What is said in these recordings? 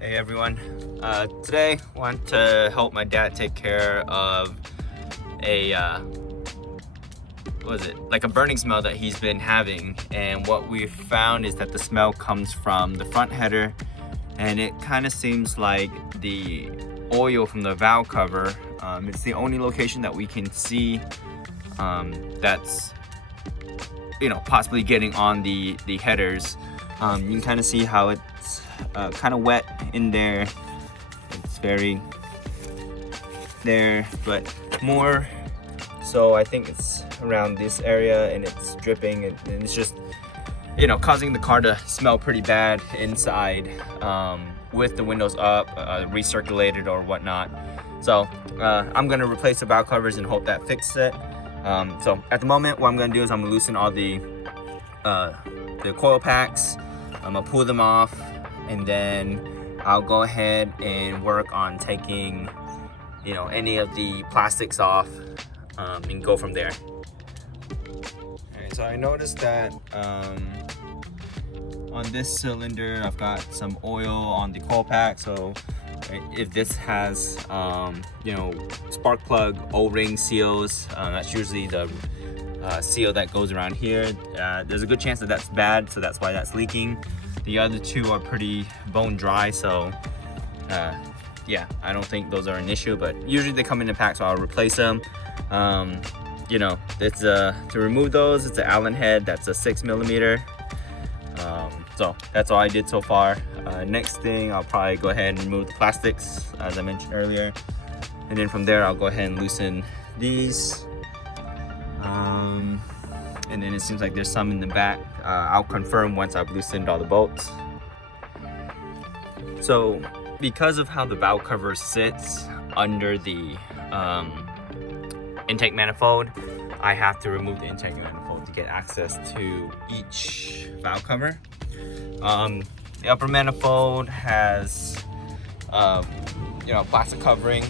Hey everyone, today I want to help my dad take care of a what is it, like a burning smell that he's been having. And what we've found is that the smell comes from the front header, and it kind of seems like the oil from the valve cover. It's the only location that we can see that's possibly getting on the headers. You can kind of see how it's kind of wet in there. It's very there, but more so I think it's around this area, and it's dripping, and it's just causing the car to smell pretty bad inside with the windows up, recirculated or whatnot. So I'm gonna replace the valve covers and hope that fixes it. So at the moment, what I'm gonna do is I'm gonna loosen all the coil packs. I'm gonna pull them off, and then I'll go ahead and work on taking any of the plastics off and go from there. Alright, so I noticed that on this cylinder I've got some oil on the coil pack. So if this has spark plug O-ring seals, that's usually the seal that goes around here. There's a good chance that that's bad, so that's why that's leaking. The other two are pretty bone dry, so yeah, I don't think those are an issue, but usually they come in a pack, so I'll replace them. It's to remove those, it's an Allen head, that's a 6mm. So that's all I did so far. Next thing, I'll probably go ahead and remove the plastics, as I mentioned earlier, and then from there I'll go ahead and loosen these. And then it seems like there's some in the back. I'll confirm once I've loosened all the bolts. So because of how the valve cover sits under the intake manifold, I have to remove the intake manifold to get access to each valve cover. The upper manifold has plastic covering.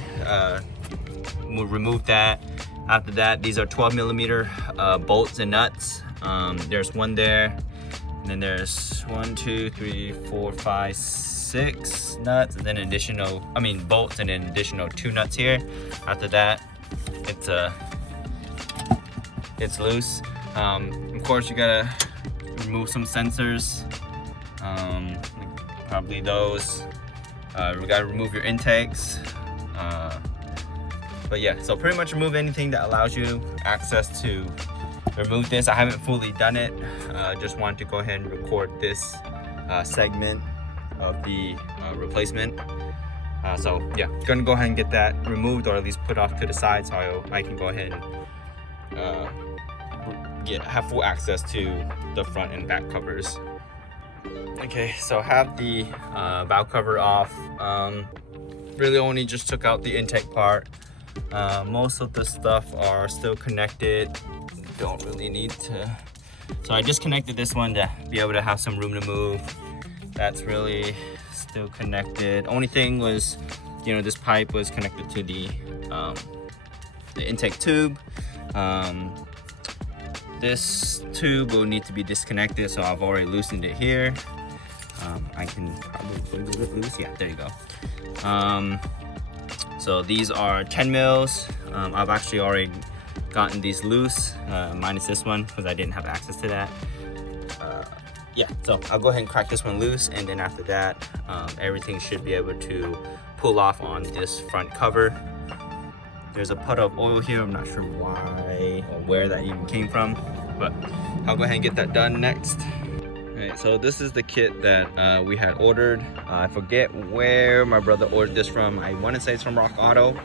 We'll remove that. After that, these are 12mm bolts and nuts. There's one there, and then there's 1, 2, 3, 4, 5, 6 nuts, and then bolts, and then additional 2 nuts here. After that, it's loose. Of course, you gotta remove some sensors, probably those. We gotta remove your intakes. But yeah, so pretty much remove anything that allows you access to remove this. I haven't fully done it. Just wanted to go ahead and record this segment of the replacement. So yeah, gonna go ahead and get that removed, or at least put off to the side, so I can go ahead and have full access to the front and back covers. Okay, so have the valve cover off. Really only just took out the intake part. Most of the stuff are still connected. Don't really need to. So I disconnected this one to be able to have some room to move. That's really still connected. Only thing was, this pipe was connected to the intake tube. This tube will need to be disconnected, so I've already loosened it here. I can probably move it loose. Yeah, there you go. So these are 10 mils. I've actually already gotten these loose, minus this one because I didn't have access to that. Yeah, so I'll go ahead and crack this one loose, and then after that, everything should be able to pull off on this front cover. There's a puddle of oil here. I'm not sure why or where that even came from, but I'll go ahead and get that done next. Alright, so this is the kit that we had ordered. I forget where my brother ordered this from. I want to say it's from Rock Auto.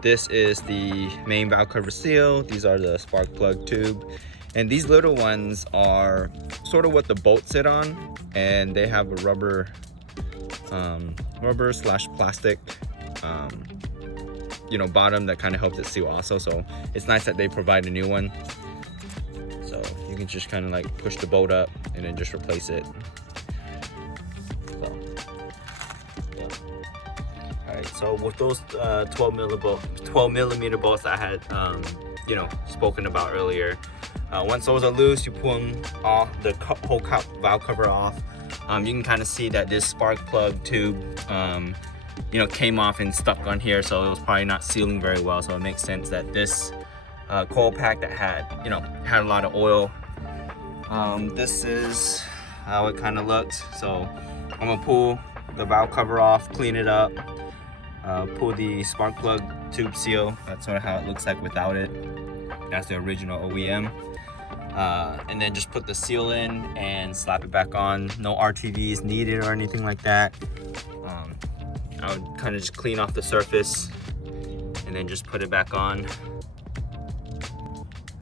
This is the main valve cover seal. These are the spark plug tube. And these little ones are sort of what the bolts sit on. And they have a rubber slash plastic bottom that kind of helps it seal also. So it's nice that they provide a new one. So you can just kind of like push the bolt up and then just replace it. So yeah. All right, so with those 12mm bolts I had spoken about earlier, once those are loose, you pull them off, the whole valve cover off. You can kind of see that this spark plug tube you know, came off and stuck on here, so it was probably not sealing very well. So it makes sense that this coil pack that had, you know, had a lot of oil. This is how it kind of looks. So I'm gonna pull the valve cover off, clean it up, pull the spark plug tube seal. That's sort of how it looks like without it. That's the original OEM. And then just put the seal in and slap it back on. No RTVs needed or anything like that. I would kind of just clean off the surface and then just put it back on.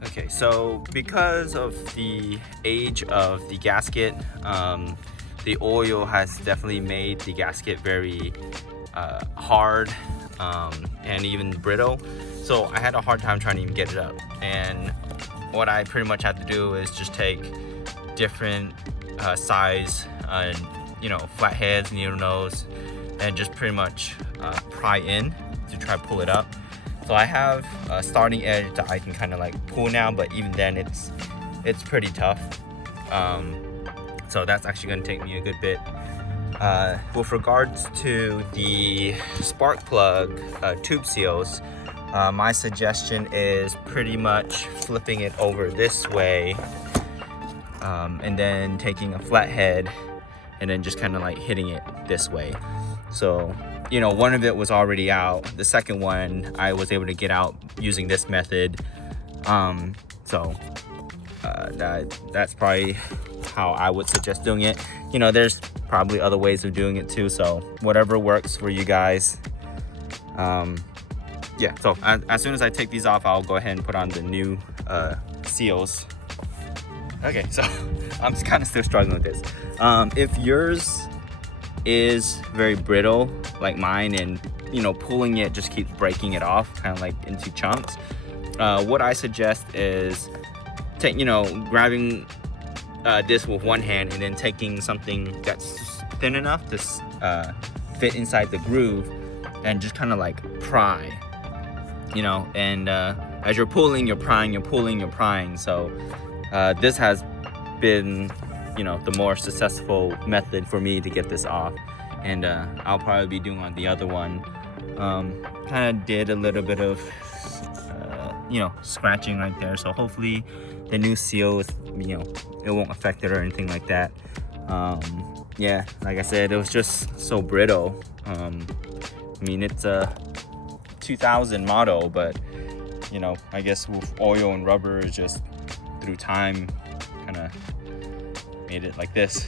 Okay, so because of the age of the gasket, the oil has definitely made the gasket very hard and even brittle. So I had a hard time trying to even get it up. And what I pretty much had to do is just take different size, you know, flatheads, needle nose, and just pretty much pry in to try to pull it up. So I have a starting edge that I can kind of like pull now, but even then it's pretty tough. So that's actually going to take me a good bit. With regards to the spark plug tube seals, my suggestion is pretty much flipping it over this way, and then taking a flathead and then just kind of like hitting it this way. So, you know, one of it was already out. The second one I was able to get out using this method. That's probably how I would suggest doing it. You know, there's probably other ways of doing it too, so whatever works for you guys. Yeah, so as soon as I take these off, I'll go ahead and put on the new seals. Okay, so I'm just kind of still struggling with this. If yours is very brittle like mine, and you know, pulling it just keeps breaking it off kind of like into chunks, what I suggest is grabbing this with one hand and then taking something that's thin enough to fit inside the groove and just kind of like pry, you know, and as you're pulling, you're prying, you're pulling, you're prying. So this has been, you know, the more successful method for me to get this off, and I'll probably be doing on the other one. Kind of did a little bit of you know, scratching right there, so hopefully the new seal is, you know, it won't affect it or anything like that. Yeah, like I said, it was just so brittle. I mean, it's a 2000 model, but you know, I guess with oil and rubber, is just through time kind of made it like this.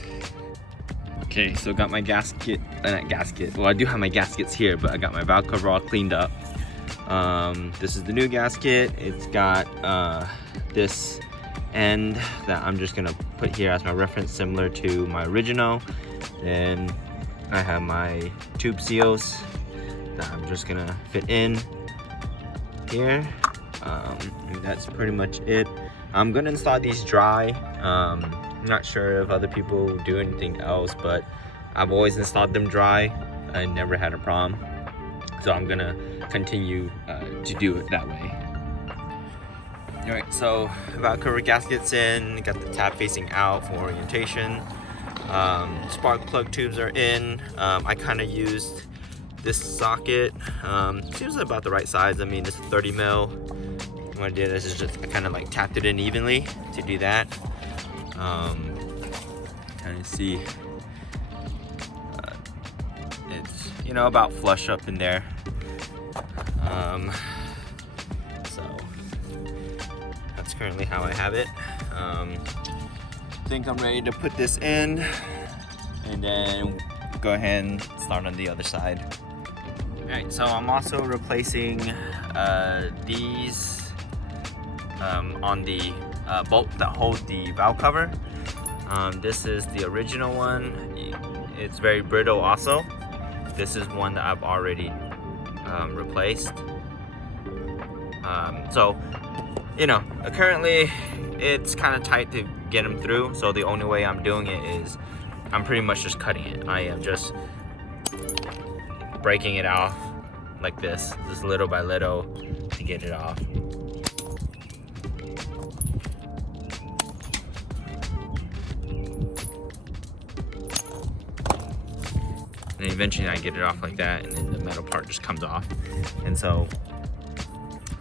Okay, so got my gasket, not gasket, well, I do have my gaskets here, but I got my valve cover all cleaned up. This is the new gasket. It's got this end that I'm just gonna put here as my reference, similar to my original. Then I have my tube seals that I'm just gonna fit in here. And that's pretty much it. I'm gonna install these dry. I'm not sure if other people do anything else, but I've always installed them dry. I never had a problem, so I'm gonna continue to do it that way. Alright, so valve cover gaskets in, got the tab facing out for orientation. Spark plug tubes are in. I kind of used this socket. Seems about the right size. I mean, it's 30 mil. What I did is just I kind of like tapped it in evenly to do that. Kind of see it's, you know, about flush up in there. So that's currently how I have it. I think I'm ready to put this in and then go ahead and start on the other side. Alright, so I'm also replacing these on the bolt that hold the valve cover. This is the original one. It's very brittle also. This is one that I've already replaced. So, you know, currently it's kind of tight to get them through, so the only way I'm doing it is I'm pretty much just cutting it. I am just breaking it off like this, just little by little to get it off. and eventually I get it off like that, and then the metal part just comes off. And so,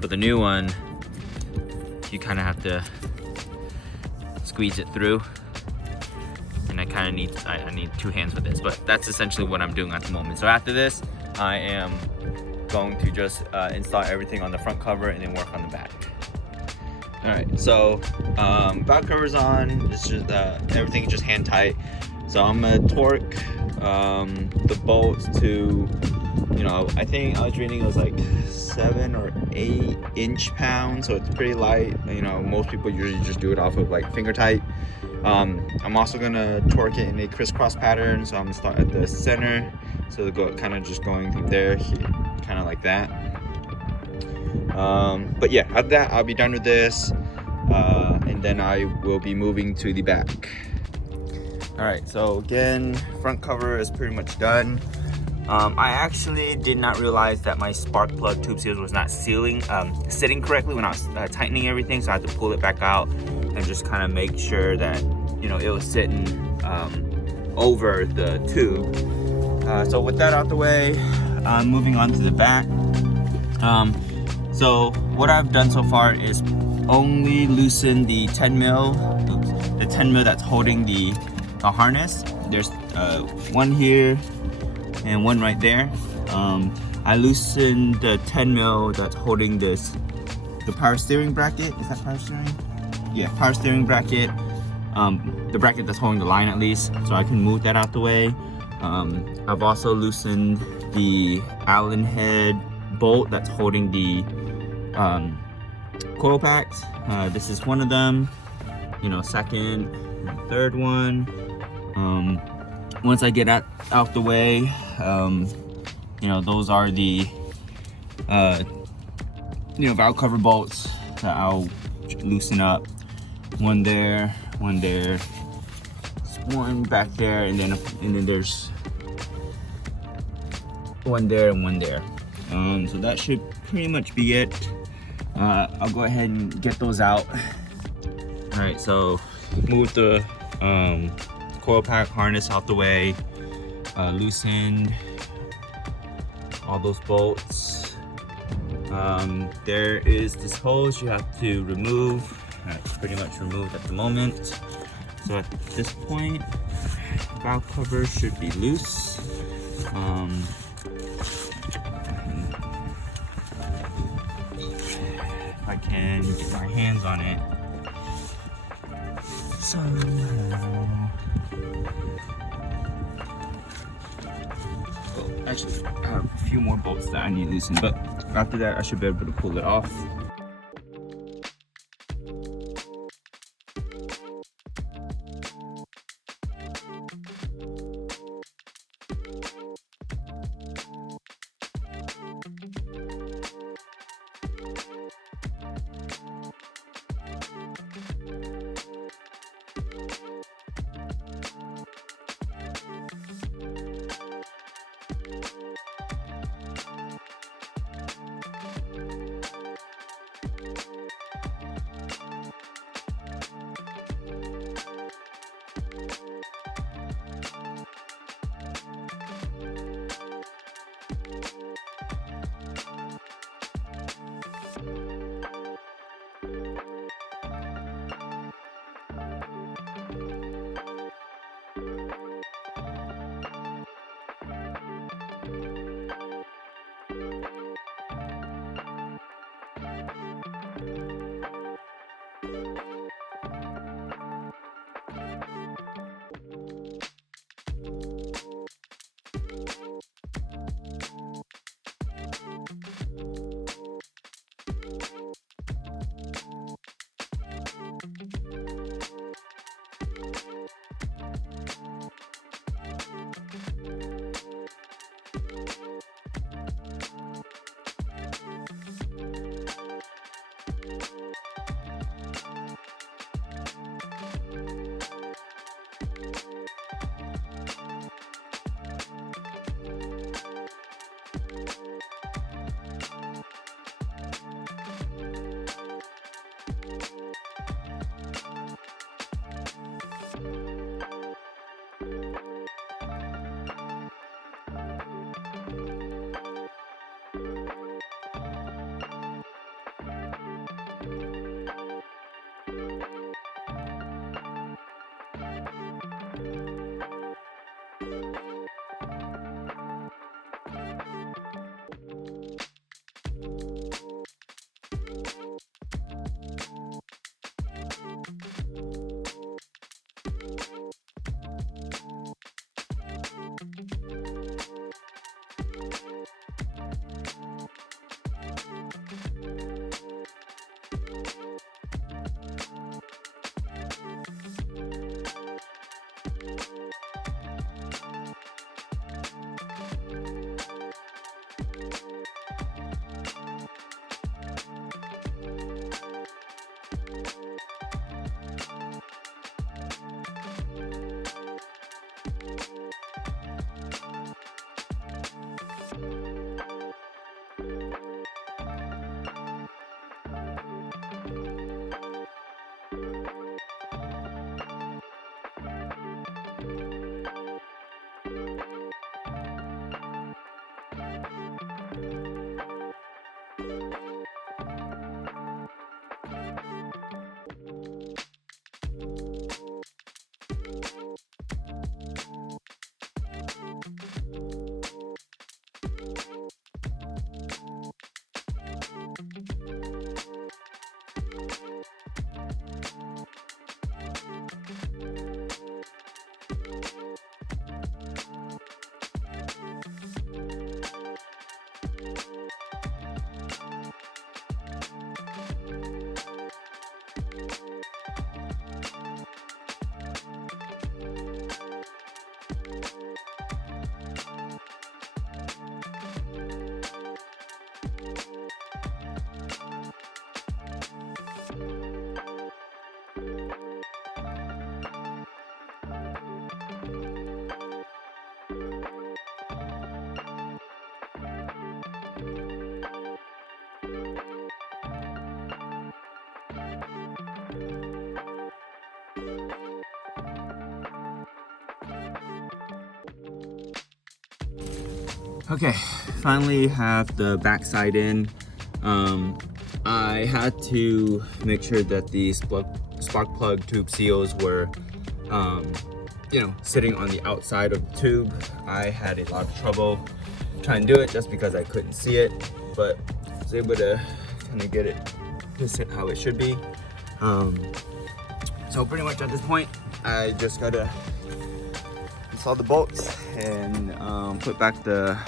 but the new one, you kind of have to squeeze it through, and I kind of need, I need 2 hands for this, but that's essentially what I'm doing at the moment. So after this, I am going to just install everything on the front cover and then work on the back. All right, so back cover's on. It's just everything is just hand tight. So I'm gonna torque the bolts to, you know, I think I was reading it was like 7 or 8 inch-pounds, so it's pretty light. You know, most people usually just do it off of like finger tight. I'm also gonna torque it in a crisscross pattern, so I'm gonna start at the center, so it'll go kind of just going from there, kind of like that. But yeah, after that I'll be done with this, and then I will be moving to the back. All right, so again, front cover is pretty much done. I actually did not realize that my spark plug tube seals was not sitting correctly when I was tightening everything, so I had to pull it back out and just kind of make sure that, you know, it was sitting over the tube. So with that out the way, I'm moving on to the back. So what I've done so far is only loosen the 10 mil that's holding the harness. There's one here and one right there. I loosened the 10 mil that's holding the power steering bracket. Is that power steering? Yeah, power steering bracket. The bracket that's holding the line at least, so I can move that out the way. I've also loosened the Allen head bolt that's holding the coil packs. This is one of them, you know, second and third one. Once I get out the way, you know, those are the you know, valve cover bolts that I'll loosen up. One there, one back there, and then there's one there and one there. So that should pretty much be it. I'll go ahead and get those out. All right, so move the coil pack harness out the way, loosened all those bolts. There is this hose you have to remove. It's pretty much removed at the moment. So at this point, valve cover should be loose. If I can get my hands on it somehow. Oh, actually, I have a few more bolts that I need to loosen, but after that, I should be able to pull it off. Okay, finally have the backside in. I had to make sure that the spark plug tube seals were, you know, sitting on the outside of the tube. I had a lot of trouble trying to do it just because I couldn't see it, but I was able to kind of get it to sit how it should be. So pretty much at this point, I just gotta install the bolts and put back the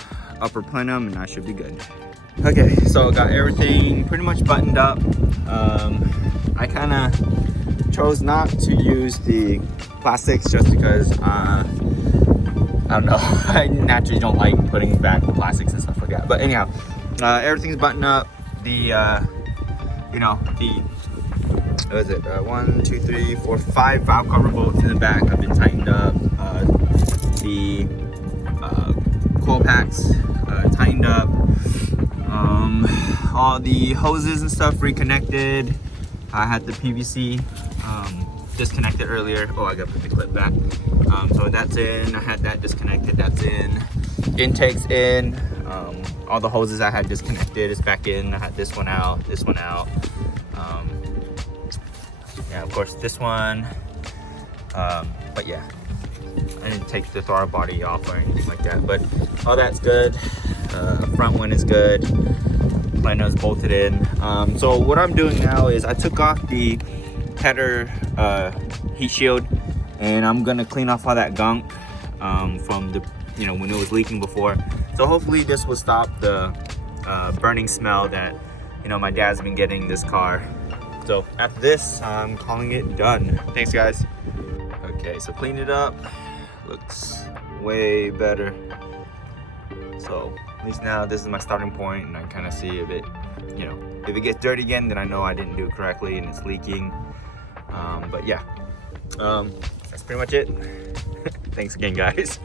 upper plenum, and I should be good. Okay, so got everything pretty much buttoned up. I kind of chose not to use the plastics just because I don't know, I naturally don't like putting back the plastics and stuff like that. But anyhow, everything's buttoned up. The you know, the what is it? 1, 2, 3, 4, 5 valve cover bolts in the back have been tightened up. The coil packs tightened up. All the hoses and stuff reconnected. I had the PVC disconnected earlier. Oh, I gotta put the clip back. So that's in. I had that disconnected. That's in. Intake's in. All the hoses I had disconnected is back in. I had this one out. This one out. Yeah, of course this one. But yeah, I didn't take the throttle body off or anything like that. But all that's good. Front one is good. Plenum is bolted in. So what I'm doing now is I took off the header heat shield, and I'm gonna clean off all that gunk from the, you know, when it was leaking before. So hopefully this will stop the burning smell that, you know, my dad's been getting this car. So after this, I'm calling it done. Thanks, guys. Okay, so cleaned it up. Looks way better. So at least now this is my starting point, and I kind of see if it, you know, if it gets dirty again, then I know I didn't do it correctly and it's leaking. But yeah, that's pretty much it. Thanks again, guys.